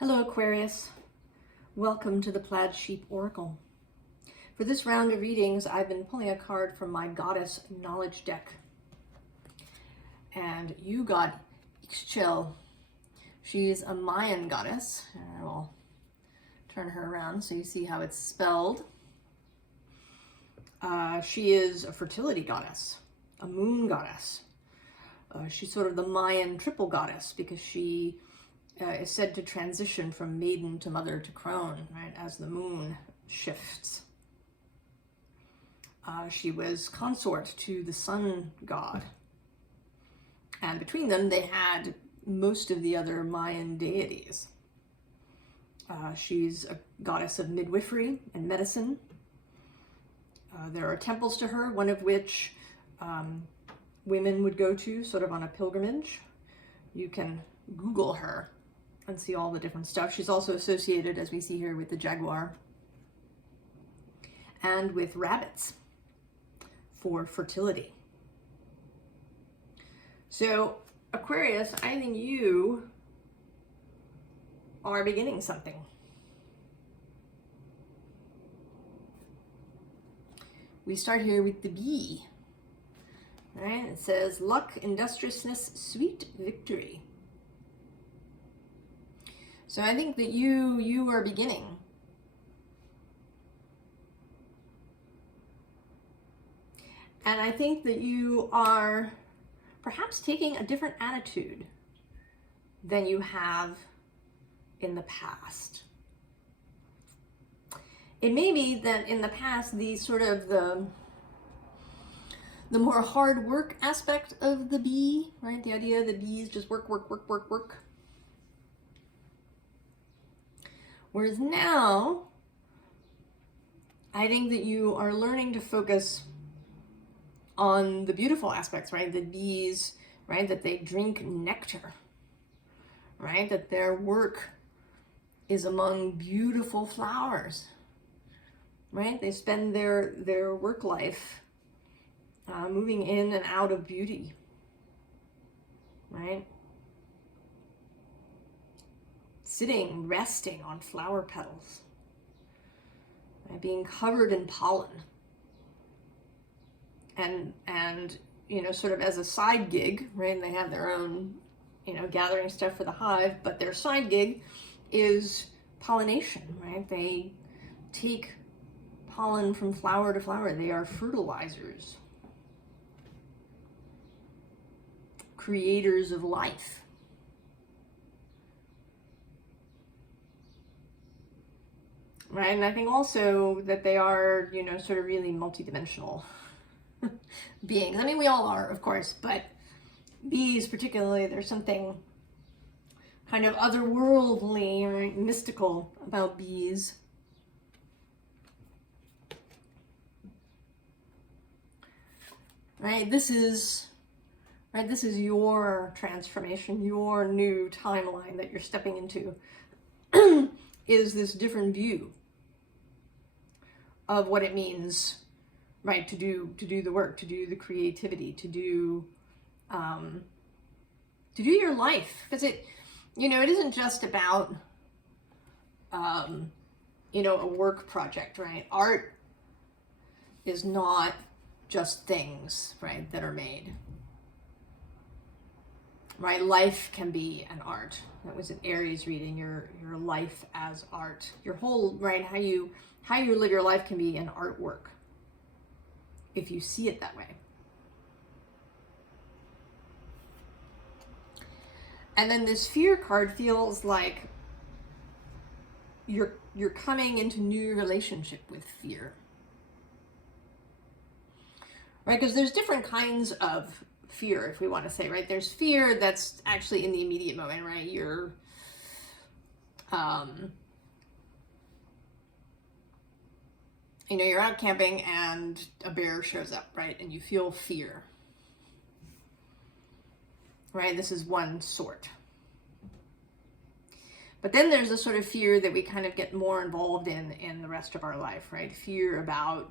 Hello Aquarius, welcome to the Plaid Sheep Oracle. For this round of readings, I've been pulling a card from my Goddess Knowledge deck. And you got Ixchel. She's a Mayan goddess. I will turn her around so you see how it's spelled. She is a fertility goddess, a moon goddess. She's sort of the Mayan triple goddess because she is said to transition from maiden to mother to crone, right, as the moon shifts. She was consort to the sun god. And between them, they had most of the other Mayan deities. She's a goddess of midwifery and medicine. There are temples to her, one of which women would go to sort of on a pilgrimage. You can Google her and see all the different stuff. She's also associated, as we see here, with the jaguar and with rabbits for fertility. So Aquarius, I think you are beginning something. We start here with the bee, right? It says luck, industriousness, sweet victory. So I think that you are beginning. And I think that you are perhaps taking a different attitude than you have in the past. It may be that in the past, the sort of the more hard work aspect of the bee, right? The idea that bees just work. Whereas now, I think that you are learning to focus on the beautiful aspects, right? The bees, right? That they drink nectar, right? That their work is among beautiful flowers, right? They spend their work life moving in and out of beauty, right? Sitting, resting on flower petals, right? Being covered in pollen. And you know, sort of as a side gig, right? They have their own, you know, gathering stuff for the hive, but their side gig is pollination, right? They take pollen from flower to flower. They are fertilizers, creators of life. Right, and I think also that they are, you know, sort of really multidimensional beings. I mean, we all are, of course, but bees particularly, there's something kind of otherworldly or mystical about bees. Right, this is your transformation, your new timeline that you're stepping into. Is this different view of what it means, right, to do the work, to do the creativity, to do your life, because it, you know, it isn't just about you know, a work project, right? Art is not just things, right, that are made, right? Life can be an art. That was an Aries reading, your life as art. Your whole, right, how you live your life can be an artwork if you see it that way. And then this fear card feels like you're coming into new relationship with fear. Right? Because there's different kinds of fear, if we want to say, right? There's fear that's actually in the immediate moment, right? You're you know, you're out camping and a bear shows up, right? And you feel fear, right? This is one sort. But then there's a sort of fear that we kind of get more involved in the rest of our life, right? Fear about,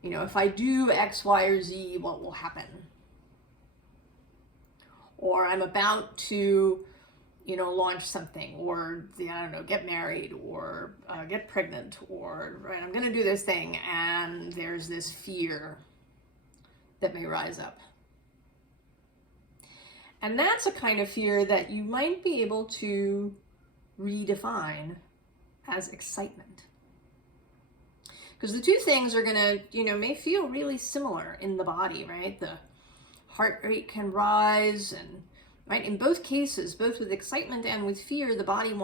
you know, if I do X, Y, or Z, what will happen? Or I'm about to, you know, launch something, or, I don't know, get married, or get pregnant, or, right, I'm going to do this thing, and there's this fear that may rise up. And that's a kind of fear that you might be able to redefine as excitement. Because the two things are going to, you know, may feel really similar in the body, right? The heart rate can rise, and, right, in both cases, both with excitement and with fear, the body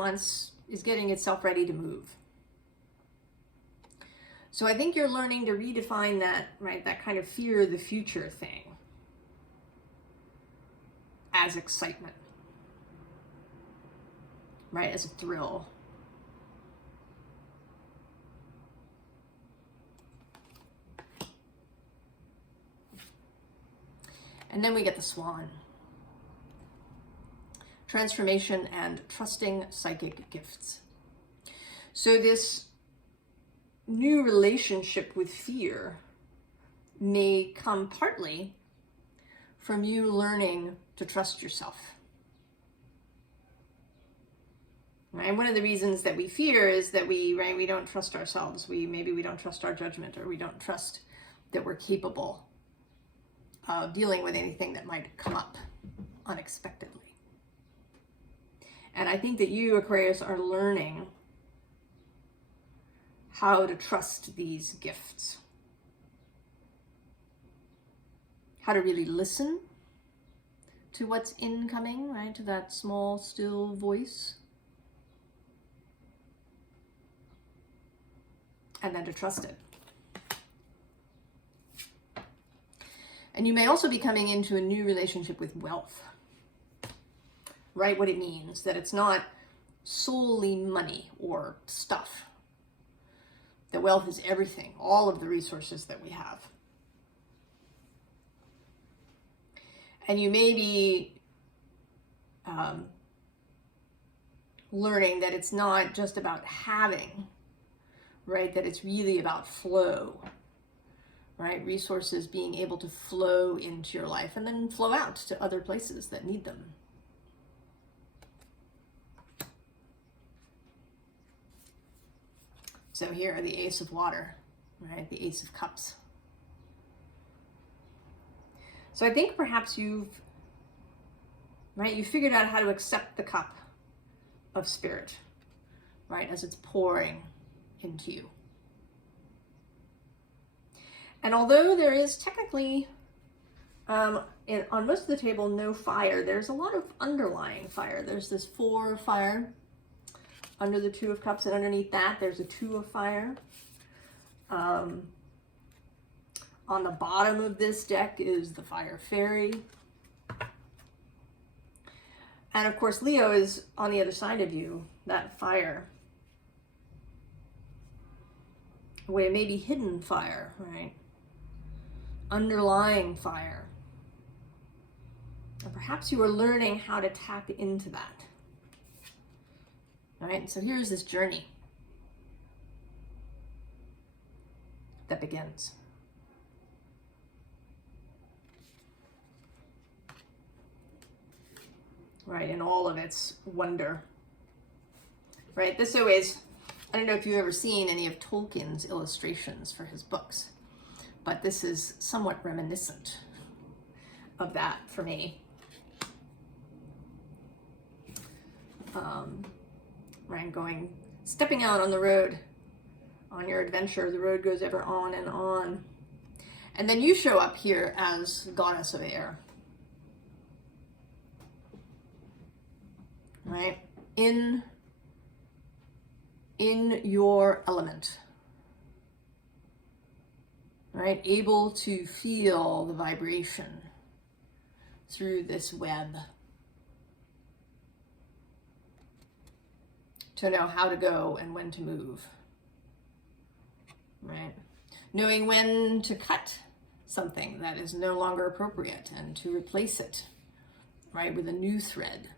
is getting itself ready to move. So I think you're learning to redefine that, right, that kind of fear of the future thing as excitement, right, as a thrill. And then we get the swan. Transformation and trusting psychic gifts. So this new relationship with fear may come partly from you learning to trust yourself. Right? One of the reasons that we fear is that we don't trust ourselves. Maybe we don't trust our judgment, or we don't trust that we're capable of dealing with anything that might come up unexpectedly. And I think that you, Aquarius, are learning how to trust these gifts. How to really listen to what's incoming, right? To that small, still voice. And then to trust it. And you may also be coming into a new relationship with wealth, right? What it means, that it's not solely money or stuff. That wealth is everything, all of the resources that we have. And you may be learning that it's not just about having, right? That it's really about flow. Right? Resources being able to flow into your life and then flow out to other places that need them. So here are the Ace of Water, right? The Ace of Cups. So I think perhaps you figured out how to accept the cup of spirit, right? As it's pouring into you. And although there is technically, on most of the table, no fire, there's a lot of underlying fire. There's this 4 of fire under the 2 of cups, and underneath that, there's a 2 of fire. On the bottom of this deck is the fire fairy. And of course, Leo is on the other side of you, that fire. Where it may be hidden fire, right? Underlying fire. And perhaps you are learning how to tap into that. All right, so here's this journey that begins. Right, in all of its wonder. Right, this always, I don't know if you've ever seen any of Tolkien's illustrations for his books, but this is somewhat reminiscent of that for me. Right, stepping out on the road, on your adventure, the road goes ever on and on. And then you show up here as goddess of air. Right, in your element. Right, able to feel the vibration through this web, to know how to go and when to move, right? Knowing when to cut something that is no longer appropriate and to replace it, right, with a new thread.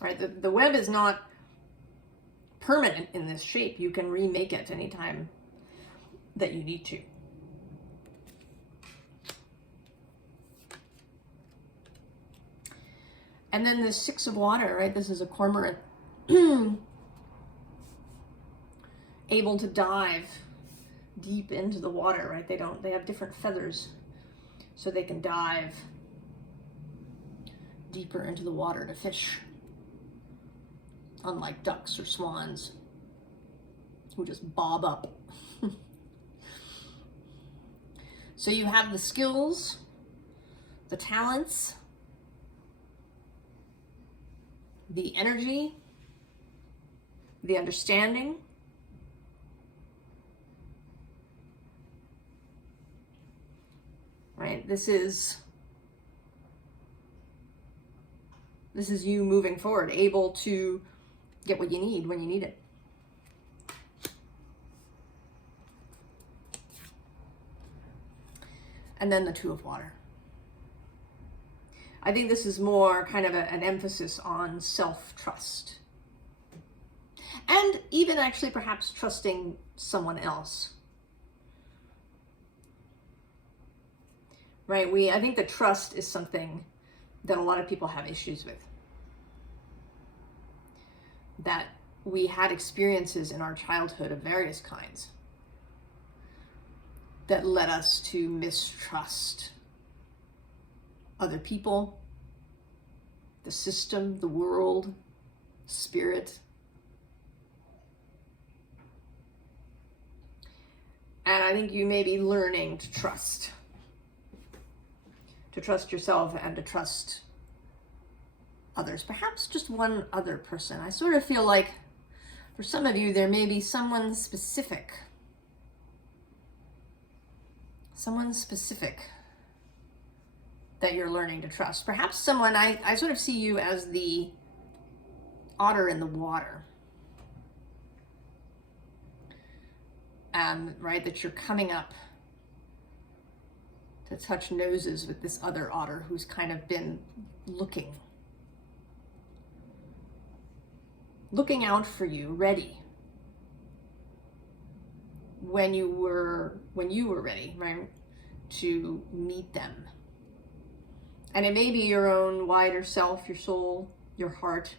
Right, the web is not permanent in this shape. You can remake it anytime that you need to. And then the Six of Water, right? This is a cormorant. Able to dive deep into the water, right? They have different feathers, so they can dive deeper into the water to fish. Unlike ducks or swans, who just bob up. So you have the skills, the talents, the energy, the understanding, right? This is you moving forward, able to get what you need when you need it. And then the Two of Water. I think this is more kind of an emphasis on self-trust. And even actually perhaps trusting someone else. Right? I think that trust is something that a lot of people have issues with. That we had experiences in our childhood of various kinds that led us to mistrust other people, the system, the world, spirit. And I think you may be learning to trust yourself and to trust others, perhaps just one other person. I sort of feel like for some of you, there may be someone specific that you're learning to trust. Perhaps someone, I sort of see you as the otter in the water. Right, that you're coming up to touch noses with this other otter who's kind of been looking out for you, ready when you were ready, right, to meet them. And it may be your own wider self, your soul, your heart,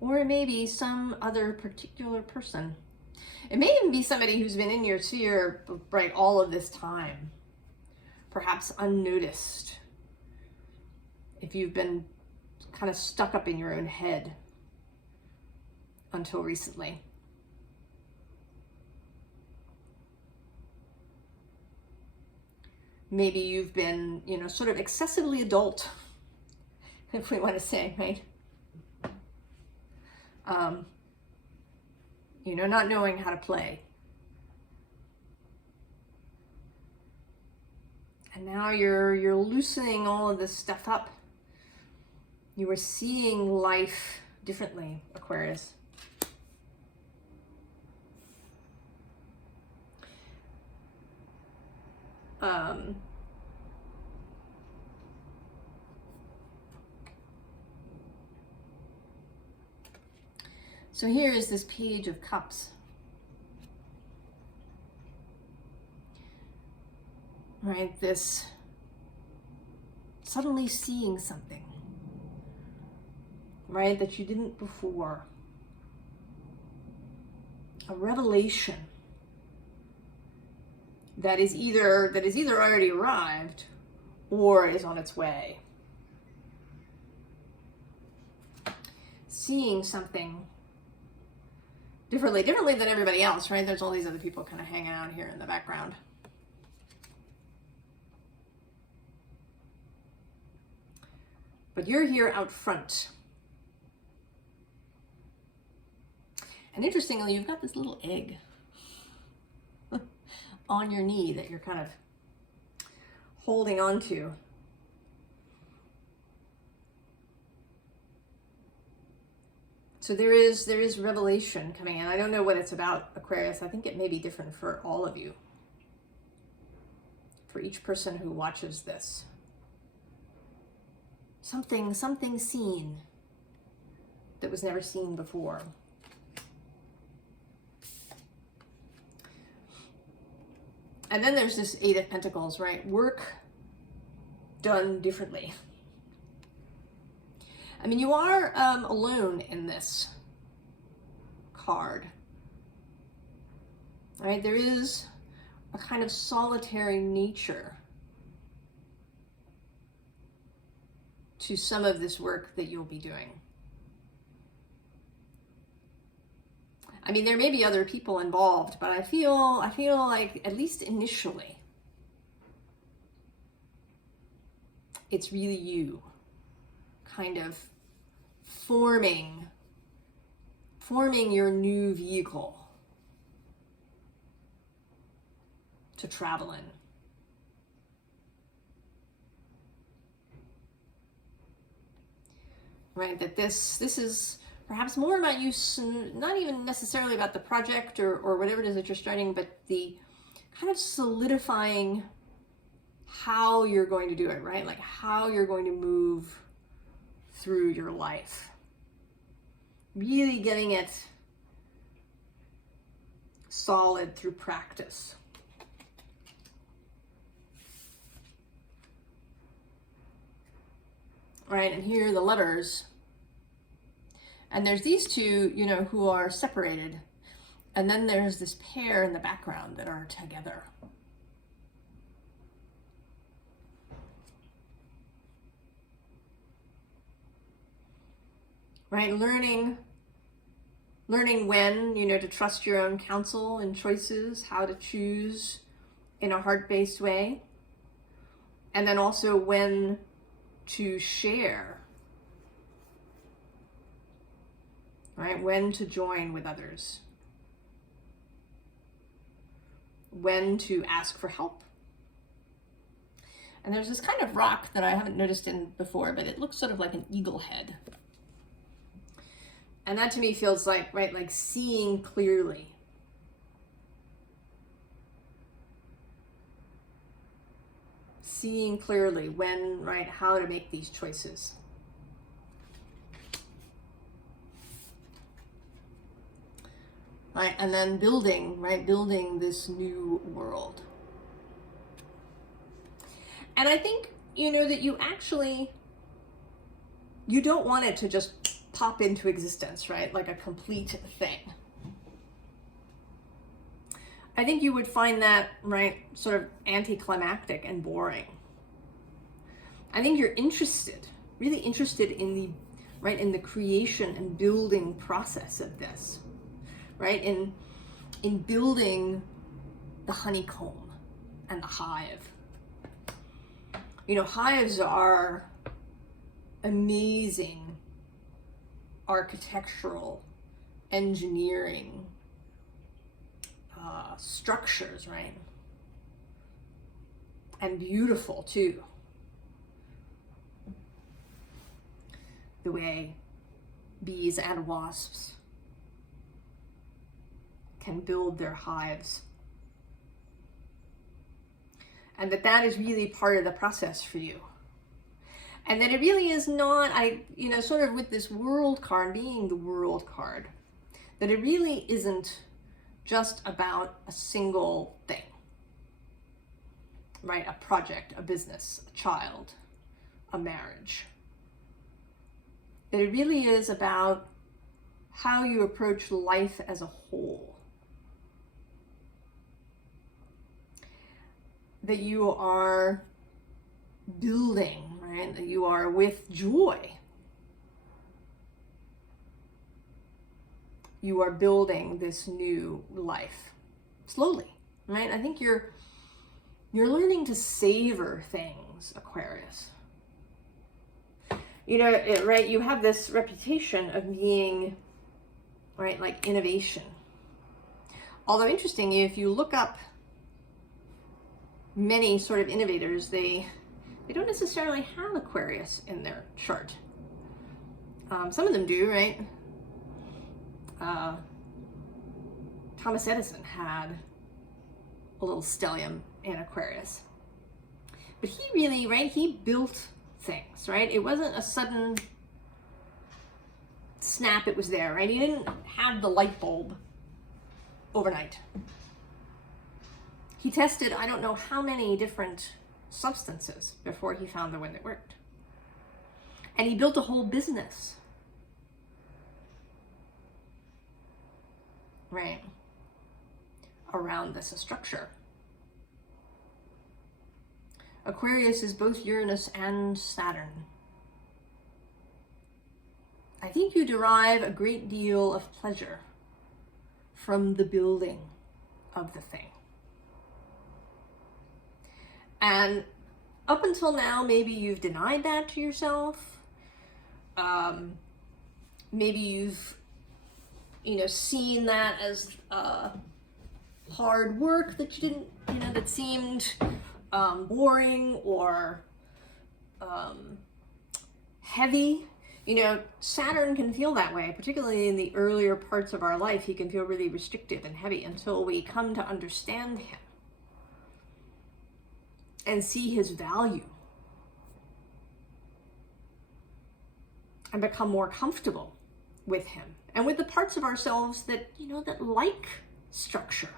or it may be some other particular person. It may even be somebody who's been in your sphere, right, all of this time, perhaps unnoticed, if you've been kind of stuck up in your own head until recently. Maybe you've been, sort of excessively adult, if we want to say, right? Not knowing how to play. And now you're loosening all of this stuff up. You are seeing life differently, Aquarius. So here is this Page of Cups. Right, this suddenly seeing something, right, that you didn't before. A revelation that is either already arrived or is on its way. Seeing something differently than everybody else, right? There's all these other people kind of hanging out here in the background. But you're here out front. And interestingly, you've got this little egg on your knee that you're kind of holding on to. So there is revelation coming in. I don't know what it's about, Aquarius. I think it may be different for all of you. For each person who watches this. Something seen that was never seen before. And then there's this Eight of Pentacles, right? Work done differently. I mean, you are alone in this card, right? There is a kind of solitary nature to some of this work that you'll be doing. I mean, there may be other people involved, but I feel like, at least initially, it's really you kind of forming your new vehicle to travel in. Right, that this is perhaps more about you, not even necessarily about the project or whatever it is that you're starting, but the kind of solidifying how you're going to do it, right? Like how you're going to move through your life. Really getting it solid through practice. Right, and here are the Lovers. And there's these two, you know, who are separated. And then there's this pair in the background that are together. Right, learning when, you know, to trust your own counsel and choices, how to choose in a heart-based way. And then also when to share. Right? When to join with others. When to ask for help. And there's this kind of rock that I haven't noticed in before, but it looks sort of like an eagle head. And that to me feels like, right, like seeing clearly. Seeing clearly when, right, how to make these choices. Right, and then building, right, building this new world. And I think, you know, that you don't want it to just pop into existence, right, like a complete thing. I think you would find that, right, sort of anticlimactic and boring. I think you're interested, really interested in the, right, in the creation and building process of this, right, in building the honeycomb and the hive. You know, hives are amazing architectural, engineering structures, right? And beautiful too. The way bees and wasps can build their hives. And that is really part of the process for you. And that it really is not, sort of with this world card being the world card, that it really isn't just about a single thing, right? A project, a business, a child, a marriage. That it really is about how you approach life as a whole. That you are building, right? That you are with joy. You are building this new life slowly, right? I think you're learning to savor things, Aquarius. You know, right? You have this reputation of being, right, like innovation. Although interesting, if you look up many sort of innovators, they don't necessarily have Aquarius in their chart. Some of them do, right? Thomas Edison had a little stellium in Aquarius. But he really, right, he built things, right? It wasn't a sudden snap, it was there, right? He didn't have the light bulb overnight. He tested, I don't know how many different substances before he found the one that worked. And he built a whole business, right, around this structure. Aquarius is both Uranus and Saturn. I think you derive a great deal of pleasure from the building of the thing. And up until now, maybe you've denied that to yourself. Maybe you've, seen that as hard work that you didn't, that seemed boring or heavy. Saturn can feel that way, particularly in the earlier parts of our life. He can feel really restrictive and heavy until we come to understand him and see his value and become more comfortable with him and with the parts of ourselves that, that like structure.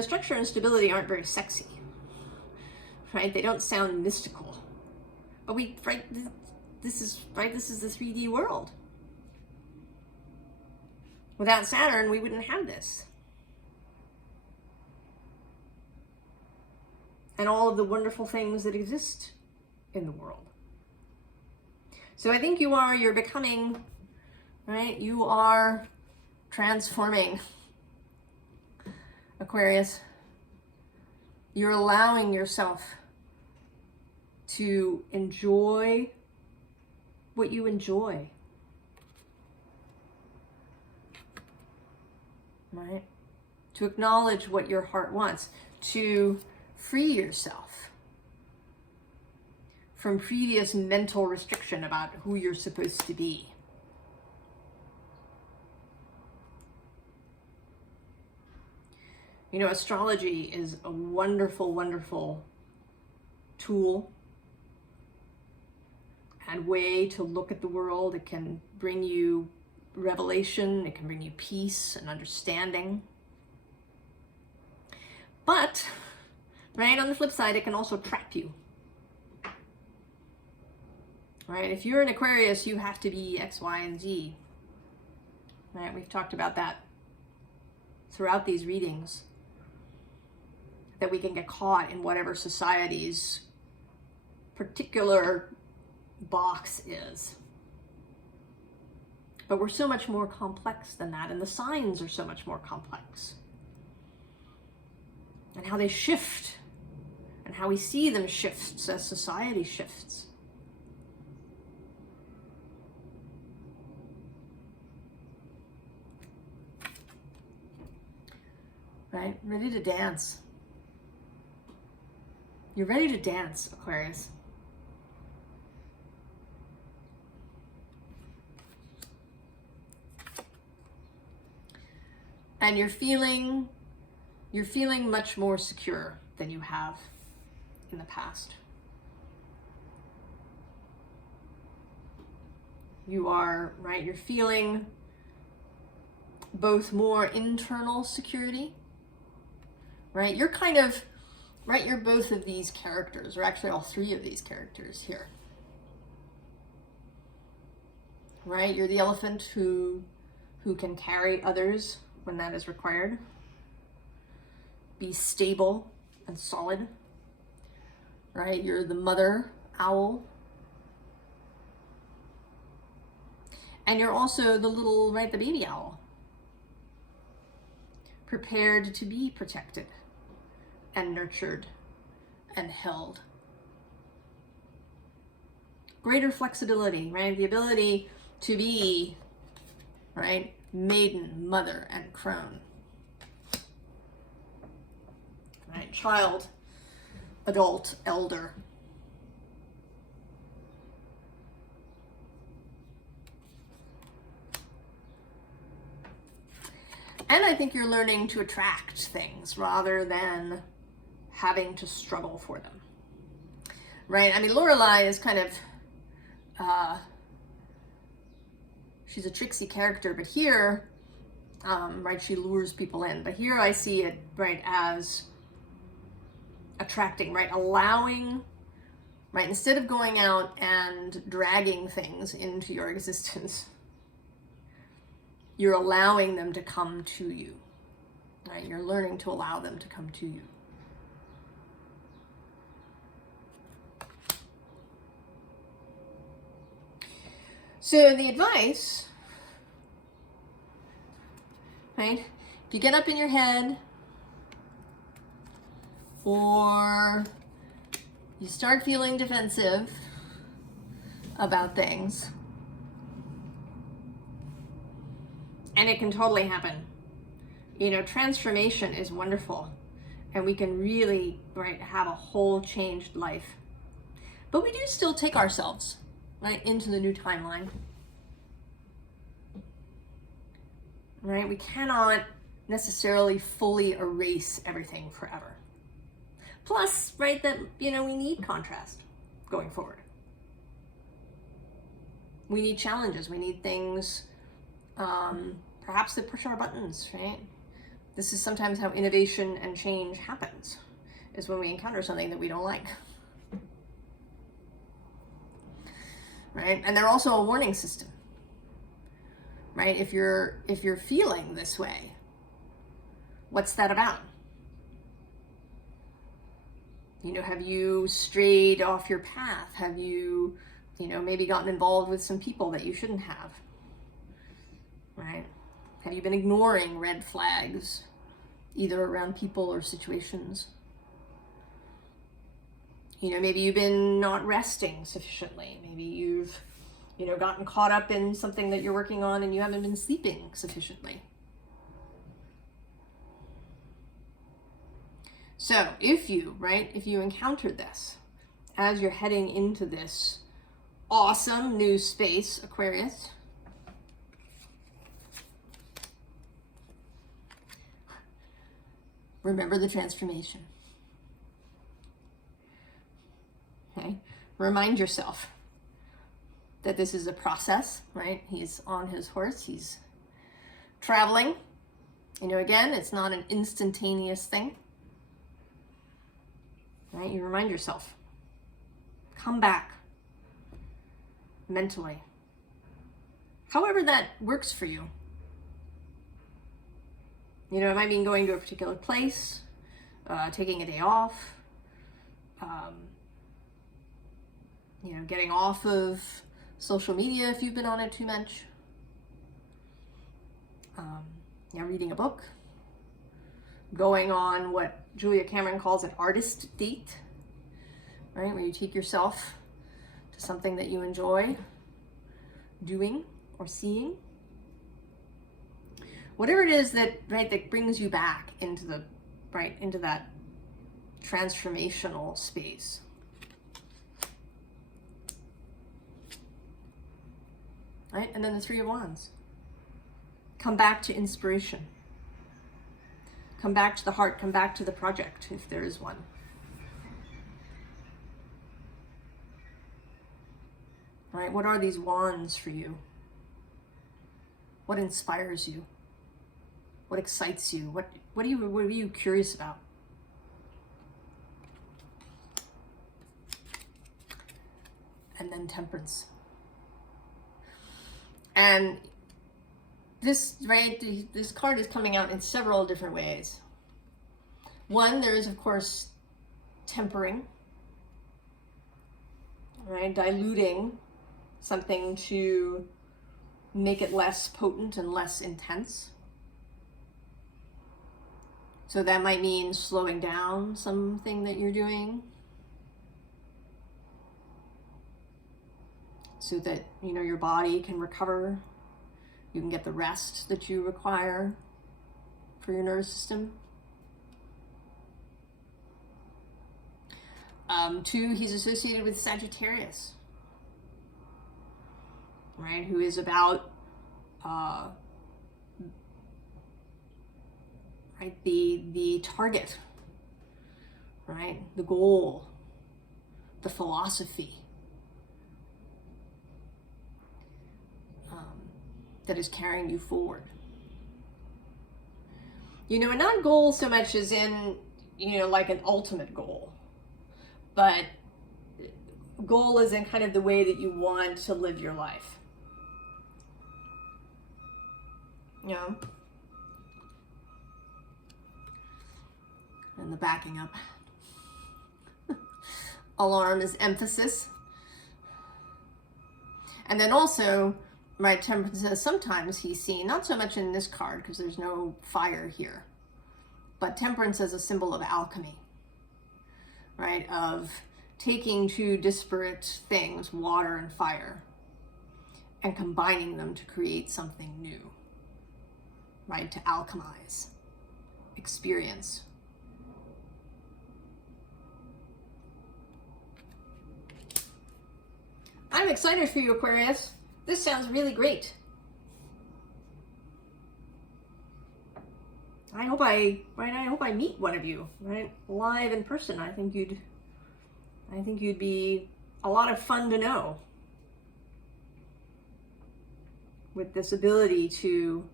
Structure and stability aren't very sexy, right? They don't sound mystical, but this is the 3D world. Without Saturn, we wouldn't have this. And all of the wonderful things that exist in the world. So I think you're becoming, right? You are transforming, Aquarius. You're allowing yourself to enjoy what you enjoy, right? To acknowledge what your heart wants, to free yourself from previous mental restriction about who you're supposed to be. Astrology is a wonderful, wonderful tool and way to look at the world. It can bring you revelation. It can bring you peace and understanding. But, right, on the flip side, it can also trap you. Right? If you're an Aquarius, you have to be X, Y, and Z. Right? We've talked about that throughout these readings. That we can get caught in whatever society's particular box is. But we're so much more complex than that, and the signs are so much more complex. And how they shift, and how we see them shifts as society shifts. Right? Ready to dance. You're ready to dance, Aquarius. And you're feeling much more secure than you have in the past. You are, right, you're feeling both more internal security, right? You're kind of, right, you're both of these characters, or actually all three of these characters here. Right? You're the elephant who can carry others when that is required. Be stable and solid. Right? You're the mother owl. And you're also the little, right, the baby owl. Prepared to be protected and nurtured and held. Greater flexibility, right? The ability to be, right, maiden, mother, and crone. Right? Child, adult, elder. And I think you're learning to attract things rather than having to struggle for them. Right? I mean, Lorelei is kind of, she's a tricksy character, but here, right, she lures people in. But here I see it, right, as attracting, right, allowing right? Instead of going out and dragging things into your existence, you're allowing them to come to you, right? You're learning to allow them to come to you. So the advice, right? If you get up in your head, or you start feeling defensive about things, and it can totally happen. You know, transformation is wonderful, and we can really, right, have a whole changed life. But we do still take ourselves, right, into the new timeline. Right? We cannot necessarily fully erase everything forever. Plus, right, that, you know, we need contrast going forward. We need challenges. We need things, perhaps that push our buttons, right? This is sometimes how innovation and change happens, is when we encounter something that we don't like. Right? And they're also a warning system. Right? If you're feeling this way, what's that about? You know, have you strayed off your path? Have you, you know, maybe gotten involved with some people that you shouldn't have? Right? Have you been ignoring red flags, either around people or situations? You know, maybe you've been not resting sufficiently. Maybe you've, you know, gotten caught up in something that you're working on and you haven't been sleeping sufficiently. So if you encounter this as you're heading into this awesome new space, Aquarius, remember the transformation. Okay? Remind yourself that this is a process, right? He's on his horse, he's traveling. You know, again, it's not an instantaneous thing. Right? You remind yourself. Come back mentally. However that works for you. You know, it might mean going to a particular place, taking a day off, you know, getting off of social media if you've been on it too much. Yeah, reading a book. Going on what Julia Cameron calls an artist date, right? Where you take yourself to something that you enjoy doing or seeing. Whatever it is that, right, that brings you back into the, right, into that transformational space. Right? And then the Three of Wands. Come back to inspiration. Come back to the heart. Come back to the project, if there is one. All right, what are these wands for you? What inspires you? What excites you? What are you curious about? And then Temperance. And this, right, this card is coming out in several different ways. One, there is, of course, tempering, right? Diluting something to make it less potent and less intense. So that might mean slowing down something that you're doing, so that, you know, your body can recover. You can get the rest that you require for your nervous system. 2, he's associated with Sagittarius, right? Who is about, right, the target, right? The goal, the philosophy. That is carrying you forward. You know, and not goal so much as in, you know, like an ultimate goal, but goal is in kind of the way that you want to live your life. Yeah. And the backing up. Alarm is emphasis. And then also, right, Temperance says sometimes he's seen, not so much in this card because there's no fire here, but Temperance as a symbol of alchemy, right? Of taking two disparate things, water and fire, and combining them to create something new, right? To alchemize, experience. I'm excited for you, Aquarius. This sounds really great. I hope I meet one of you, right? Live in person. I think you'd be a lot of fun to know. With this ability to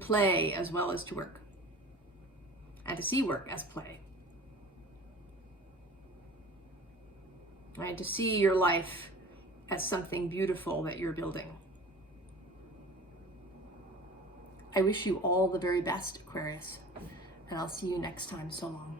play as well as to work. And to see work as play. Right? To see your life as something beautiful that you're building. I wish you all the very best, Aquarius, and I'll see you next time. So long.